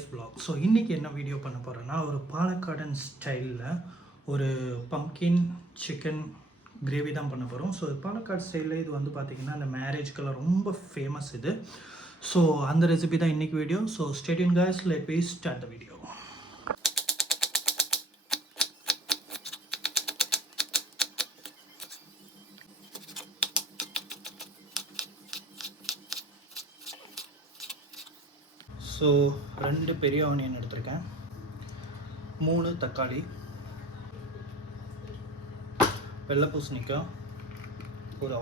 Guys vlog. So இன்றைக்கி என்ன video பண்ண போகிறேன்னா ஒரு பாலக்காடன் ஸ்டைலில் ஒரு பம்கின் சிக்கன் கிரேவி தான் பண்ண போகிறோம். ஸோ பாலக்காடு ஸ்டைலில் இது வந்து பார்த்திங்கன்னா அந்த மேரேஜ்க்கெல்லாம் ரொம்ப ஃபேமஸ் இது. ஸோ அந்த ரெசிபி தான் இன்றைக்கி video. So stay tune guys, let me start the video. So 2 பெரிய ஆனியன் எடுத்திருக்கேன், 3 தக்காளி, வெள்ளை பூசணிக்காய் ஒரு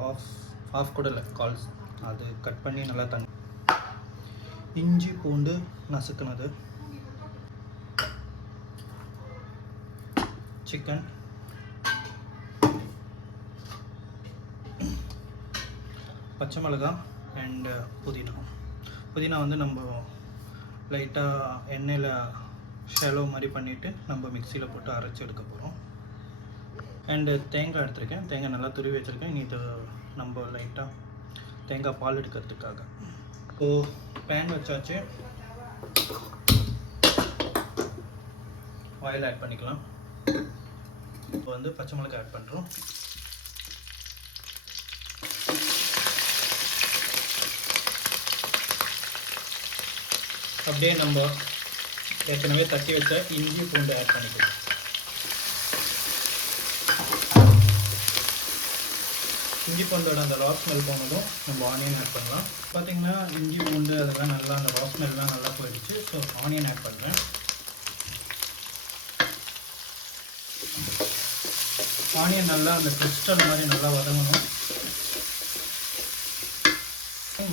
ஆஃப் கூட இல்லை, கால்ஸ் அது கட் பண்ணி நல்லா தண்ணி, இஞ்சி பூண்டு நசுக்குனது, சிக்கன், பச்சை மிளகாய் அண்ட் புதினா வந்து நம்ம லைட்டாக எண்ணெயில் ஷேலோ மாதிரி பண்ணிவிட்டு நம்ம மிக்சியில் போட்டு அரைச்சி எடுக்க போகிறோம். அண்டு தேங்காய் எடுத்திருக்கேன், தேங்காய் நல்லா துருவி வச்சுருக்கேன். இனி இது நம்ம லைட்டாக தேங்காய் பால் எடுக்கிறதுக்காக. ஸோ பேன் வச்சாச்சு, ஆயில் ஆட் பண்ணிக்கலாம். இப்போ வந்து பச்சை மிளகாய் ஆட் பண்ணுறோம். அப்படியே நம்ம ஏற்கனவே தட்டி வச்ச இஞ்சி பூண்டு ஆட் பண்ணிக்கலாம். இஞ்சி பூண்டோட அந்த ரா ஸ்மெல் போனதும் நம்ம ஆனியன் ஆட் பண்ணலாம். பார்த்திங்கன்னா இஞ்சி பூண்டு அதெல்லாம் நல்லா அந்த ரா ஸ்மெல்லாம் நல்லா போயிடுச்சு. ஸோ ஆனியன் ஆட் பண்ணுறேன். ஆனியன் நல்லா அந்த கிறிஸ்டல் மாதிரி நல்லா வதங்கணும்.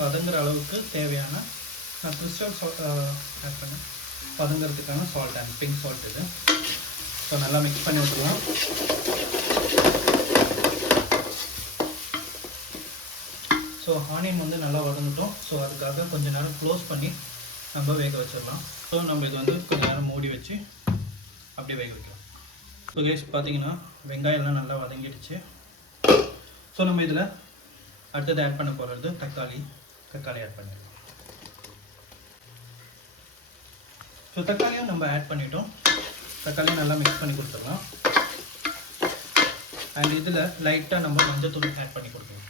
வதங்குற அளவுக்கு தேவையான நான் கிறிஸ்டல் சால்ட் ஆட் பண்ணேன், வதங்கிறதுக்கான சால்ட் அண்ட் பிங்க் சால்ட் இது. ஸோ நல்லா மிக்ஸ் பண்ணி விட்டுருவோம். ஸோ ஆனியன் வந்து நல்லா வதங்கிட்டோம். ஸோ அதுக்காக கொஞ்சம் நேரம் க்ளோஸ் பண்ணி நம்ம வேக வச்சிடலாம். ஸோ நம்ம இது வந்து கொஞ்சம் நேரம் மூடி வச்சு அப்படியே வேக வைக்கலாம். ஸோ கேஸ் பார்த்தீங்கன்னா வெங்காயம்லாம் நல்லா வதங்கிடுச்சு. ஸோ நம்ம இதில் அடுத்தது ஆட் பண்ண போகிறது தக்காளி ஆட் பண்ணிடலாம். ஸோ தக்காளியும் நம்ம ஆட் பண்ணிட்டோம். தக்காளியும் நல்லா மிக்ஸ் பண்ணி கொடுத்துடலாம். அண்ட் இதில் லைட்டாக நம்ம மஞ்சத்தூள் ஆட் பண்ணி கொடுக்கணும்.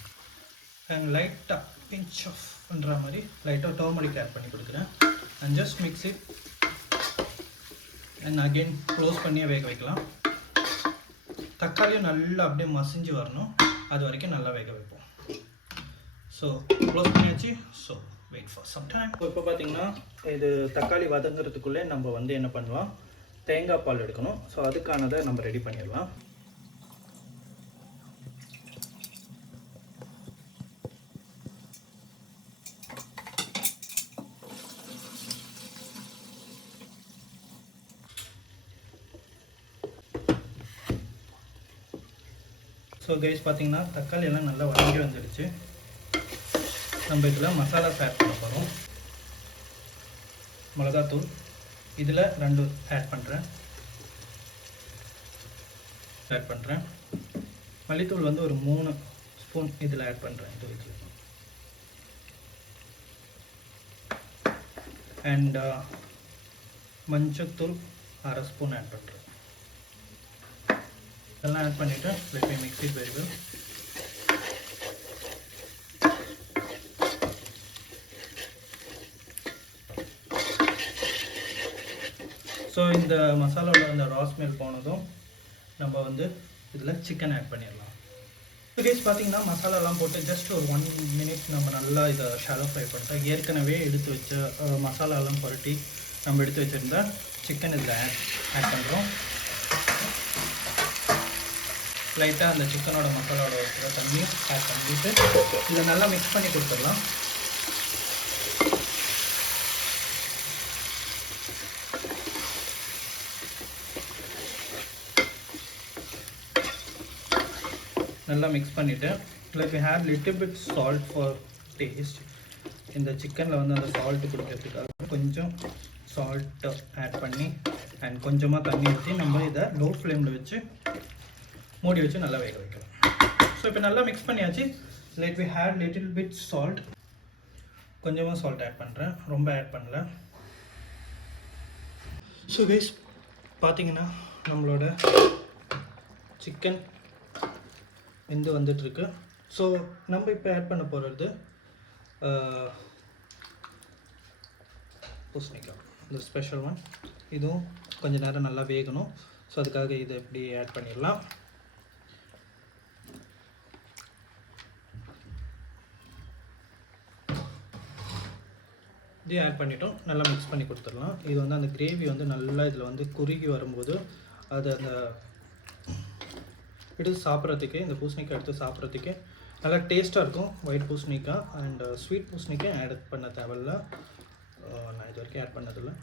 அண்ட் லைட்டாக பிஞ்ச் ஆஃப் பண்ணுற மாதிரி லைட்டாக டர்மரிக் ஆட் பண்ணி கொடுக்குறேன். And just mix it and again close பண்ணியே வேக வைக்கலாம். தக்காளியும் நல்லா அப்படியே மசிஞ்சு வரணும், அது வரைக்கும் நல்லா வேக வைப்போம். ஸோ க்ளோஸ் பண்ணியாச்சு. So wait for some time. இப்போ பார்த்தீங்கன்னா இது தக்காளி வதங்கிறதுக்குள்ளே நம்ம வந்து என்ன பண்ணலாம், தேங்காய் பால் எடுக்கணும். ஸோ அதுக்கானதை நம்ம ரெடி பண்ணிடலாம். ஸோ கைஸ் பார்த்தீங்கன்னா தக்காளி எல்லாம் நல்லா வதங்கி வந்துடுச்சு. நம்ம இதில் மசாலாஸ் ஆட் பண்ண போகிறோம். மிளகாத்தூள் இதில் 2 ஆட் பண்ணுறேன். மல்லித்தூள் வந்து ஒரு 3 ஸ்பூன் இதில் ஆட் பண்ணுறேன். இதில் அண்ட் மஞ்சத்தூள் 1/2 ஸ்பூன் ஆட் பண்ணுறேன். இதெல்லாம் ஆட் பண்ணிவிட்டு let me mix it very well. So இந்த மசாலாவோட அந்த ரா ஸ்மெல் போனதும் நம்ம வந்து இதில் சிக்கன் ஆட் பண்ணிடலாம். கைஸ் பார்த்தீங்கன்னா மசாலாலாம் போட்டு ஜஸ்ட் ஒரு 1 மினிட் நம்ம நல்லா இதை ஷாலோ ஃப்ரை பண்ணிட்டோம். ஏற்கனவே எடுத்து வச்ச மசாலாலாம் புரட்டி நம்ம எடுத்து வச்சுருந்தா சிக்கன் இதில் ஆட் பண்ணுறோம். லைட்டாக அந்த சிக்கனோட மசாலாவோட வச்சுருக்க தண்ணியும் ஆட் பண்ணிவிட்டு இதை நல்லா மிக்ஸ் பண்ணி கொடுத்துடலாம். நல்லா மிக்ஸ் பண்ணிவிட்டு like we have little bit salt for taste. இந்த சிக்கனில் வந்து அந்த சால்ட்டு கொடுக்கறதுக்காக கொஞ்சம் சால்ட்டு ஆட் பண்ணி அண்ட் கொஞ்சமாக தண்ணி ஊற்றி நம்ம இதை லோ ஃப்ளேமில் வச்சு மூடி வச்சு நல்லா வேக வைக்கலாம். ஸோ இப்போ நல்லா மிக்ஸ் பண்ணியாச்சு. Let we have little bit salt. கொஞ்சமாக சால்ட் ஆட் பண்ணுறேன், ரொம்ப ஆட் பண்ணல. ஸோ கைஸ் பார்த்தீங்கன்னா நம்மளோட சிக்கன் வெந்து வந்துட்டுருக்கு. ஸோ நம்ம இப்போ ஆட் பண்ண போகிறது பூசணிக்காய், இந்த ஸ்பெஷல் ஒன். இதுவும் கொஞ்சம் நேரம் நல்லா வேகணும். ஸோ அதுக்காக இதை எப்படி ஆட் பண்ணிடலாம். இதையும் ஆட் பண்ணிட்டோம், நல்லா மிக்ஸ் பண்ணி கொடுத்துடலாம். இது வந்து அந்த கிரேவி வந்து நல்லா இதில் வந்து குறுகி வரும்போது அது அந்த எடுத்து சாப்பிட்றதுக்கு, இந்த பூசணிக்காய் எடுத்து சாப்பிட்றதுக்கு நல்லா டேஸ்ட்டாக இருக்கும். ஒயிட் பூசணிக்காய் அண்ட் ஸ்வீட் பூசணிக்காய் ஆட் பண்ண தேவையில்ல, நான் இது வரைக்கும் ஆட் பண்ணதில்லை.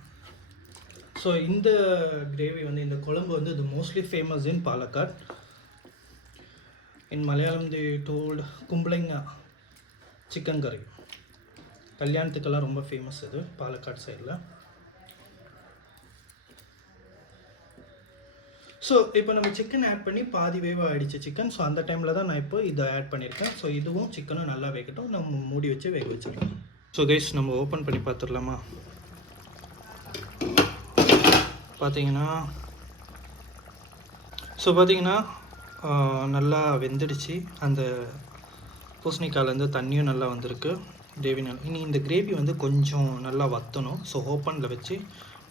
ஸோ இந்த கிரேவி வந்து, இந்த குழம்பு வந்து இது mostly famous in Palakkad. In Malayalam the told kumbalanga chicken curry. கல்யாணத்துக்கெல்லாம் ரொம்ப ஃபேமஸ் இது பாலக்காட் சைடில். ஸோ இப்போ நம்ம சிக்கன் ஆட் பண்ணி பாதி வேவாக ஆகிடுச்சு சிக்கன். ஸோ அந்த டைமில் தான் நான் இப்போ இதை ஆட் பண்ணியிருக்கேன். ஸோ இதுவும் சிக்கனும் நல்லா வேகட்டும், நம்ம மூடி வச்சு வேக வச்சுருக்கோம். ஸோ கைஸ் நம்ம ஓப்பன் பண்ணி பார்த்துடலாமா? பார்த்தீங்கன்னா நல்லா வெந்துடுச்சு. அந்த பூசணிக்காயிலேருந்து தண்ணியும் நல்லா வந்திருக்கு கிரேவி. இனி இந்த கிரேவி வந்து கொஞ்சம் நல்லா வற்றணும். ஸோ ஓப்பனில் வச்சு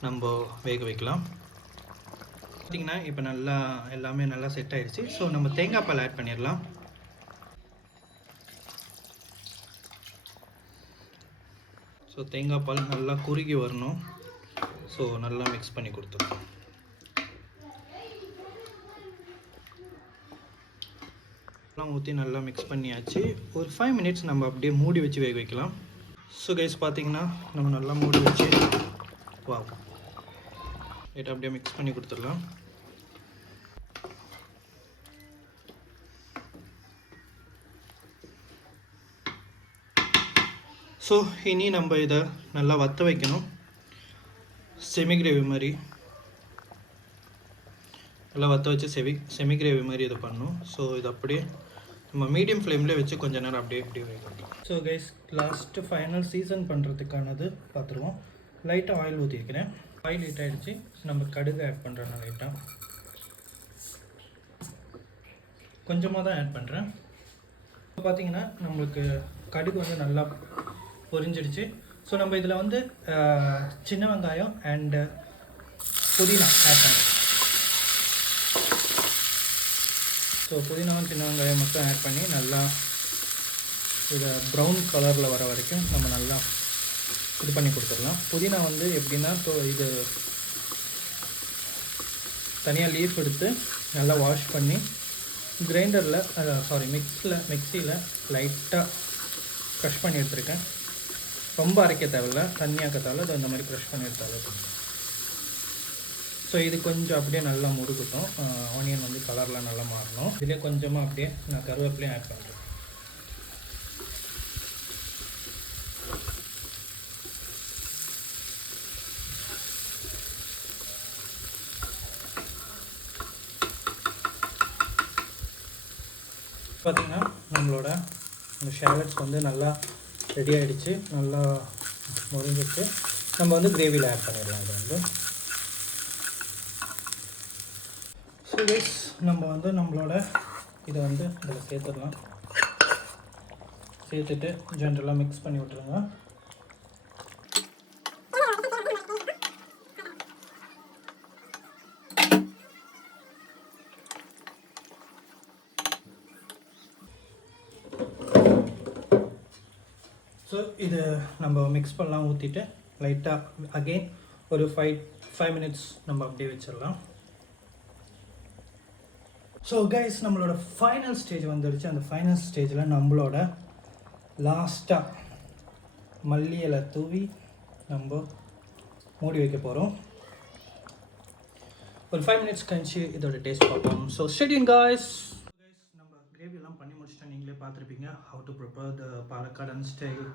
நம்ம வேக வைக்கலாம். பார்த்திங்கன்னா இப்போ நல்லா எல்லாமே நல்லா செட் ஆகிடுச்சு. ஸோ நம்ம தேங்காய் பால் ஆட் பண்ணிடலாம். ஸோ தேங்காய் பால் நல்லா குறுகி வரணும். ஸோ நல்லா மிக்ஸ் பண்ணி கொடுத்துருக்கோம். எல்லாம் ஊற்றி நல்லா மிக்ஸ் பண்ணியாச்சு. ஒரு 5 மினிட்ஸ் நம்ம அப்படியே மூடி வச்சு வேக வைக்கலாம். ஸோ கைஸ் பார்த்திங்கன்னா நம்ம நல்லா மூடி வச்சு லைட்டாக அப்படியே மிக்ஸ் பண்ணி கொடுத்துடலாம். ஸோ இனி நம்ம இதை நல்லா வற்ற வைக்கணும். செமி கிரேவி மாதிரி நல்லா வற்ற வச்சு செமி கிரேவி மாதிரி இதை பண்ணணும். ஸோ இது அப்படியே நம்ம மீடியம் ஃப்ளேம்லேயே வச்சு கொஞ்சம் நேரம் அப்படியே வைக்கணும். So guys last final season பண்ணுறதுக்கானது பார்த்துருவோம். லைட்டாக ஆயில் ஊற்றிருக்கிறேன். ஆயில் ஹீட் ஆகிடுச்சு. நம்ம கடுகு ஆட் பண்ணுறேன். நான் லைட்டாக கொஞ்சமாக தான் ஆட் பண்ணுறேன். இப்போ பார்த்தீங்கன்னா நம்மளுக்கு கடுகு வந்து நல்லா பொரிஞ்சிடுச்சு. ஸோ நம்ம இதில் வந்து சின்ன வெங்காயம் அண்டு புதினா ஆட் பண்ணுறோம். ஸோ புதினாவும் சின்ன வெங்காயம் மட்டும் ஆட் பண்ணி நல்லா இதை ப்ரௌன் கலரில் வர வரைக்கும் நம்ம நல்லா இது பண்ணி கொடுத்துடலாம். புதினா வந்து எப்படின்னா, ஸோ இது தனியாக லீஃப் எடுத்து நல்லா வாஷ் பண்ணி கிரைண்டரில் மிக்சியில் லைட்டாக க்ரஷ் பண்ணி எடுத்துருக்கேன். ரொம்ப அரைக்க தேவையில்ல, தண்ணியாக்க தேவையில்ல. அது அந்த மாதிரி க்ரஷ் பண்ணி எடுத்தாலும். ஸோ இது கொஞ்சம் அப்படியே நல்லா முருகட்டும். ஆனியன் வந்து கலரில் நல்லா மாறணும். இதிலே கொஞ்சமாக அப்படியே நான் கருவேப்பிலையும் ஆட் பண்ணுறேன். பார்த்திங்கன்னா நம்மளோட இந்த ஷேலட்ஸ் வந்து நல்லா ரெடி ஆகிடுச்சு. நல்லா முறிஞ்சிட்டு நம்ம வந்து கிரேவியில் ஆட் பண்ணிடலாம். அது வந்து ஸோ கைஸ் நம்ம வந்து நம்மளோட இதை வந்து இதில் சேர்த்துடலாம். சேர்த்துட்டு ஜென்ரலாக மிக்ஸ் பண்ணி விட்டுருங்க. ஸோ இது நம்ம மிக்ஸ் பண்ணலாம். ஊற்றிட்டு லைட்டாக அகெயின் ஒரு 5 மினிட்ஸ் நம்ம அப்படியே வச்சிடலாம். ஸோ கைஸ் நம்மளோட ஃபைனல் ஸ்டேஜ் வந்துடுச்சு. அந்த ஃபைனல் ஸ்டேஜில் நம்மளோட லாஸ்ட்டாக மல்லி இலை தூவி நம்ம மூடி வைக்க போகிறோம். ஒரு 5 மினிட்ஸ் கழிச்சு இதோட டேஸ்ட் பார்ப்போம். ஸோ ஸ்டேடியம் கைஸ் நம்ம கிரேவியெல்லாம் பண்ணி முடிச்சுட்டா நீங்களே பார்த்துருப்பீங்க. How to prepare the Palakkadan style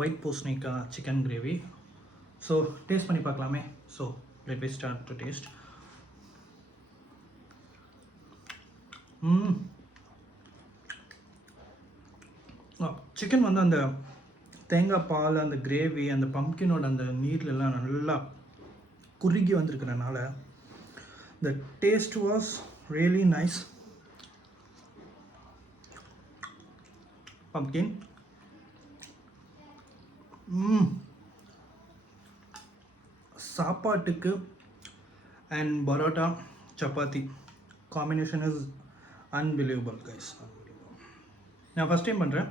white poosanikai chicken gravy. So taste பண்ணி பார்க்கலாமே. So let we start to taste. சிக்கன் வந்து அந்த தேங்காய் பால், அந்த கிரேவி, அந்த பம்கினோட அந்த நீர்லெல்லாம் நல்லா குறுகி வந்திருக்கிறனால the taste was really nice. Pumpkin. சாப்பாட்டுக்கு and parotta chapati combination is unbelievable guys. நான் ஃபஸ்ட் டைம் பண்ணுறேன்.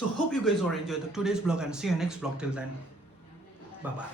So hope you guys are enjoyed the today's vlog and see you next vlog. Till then, bye bye.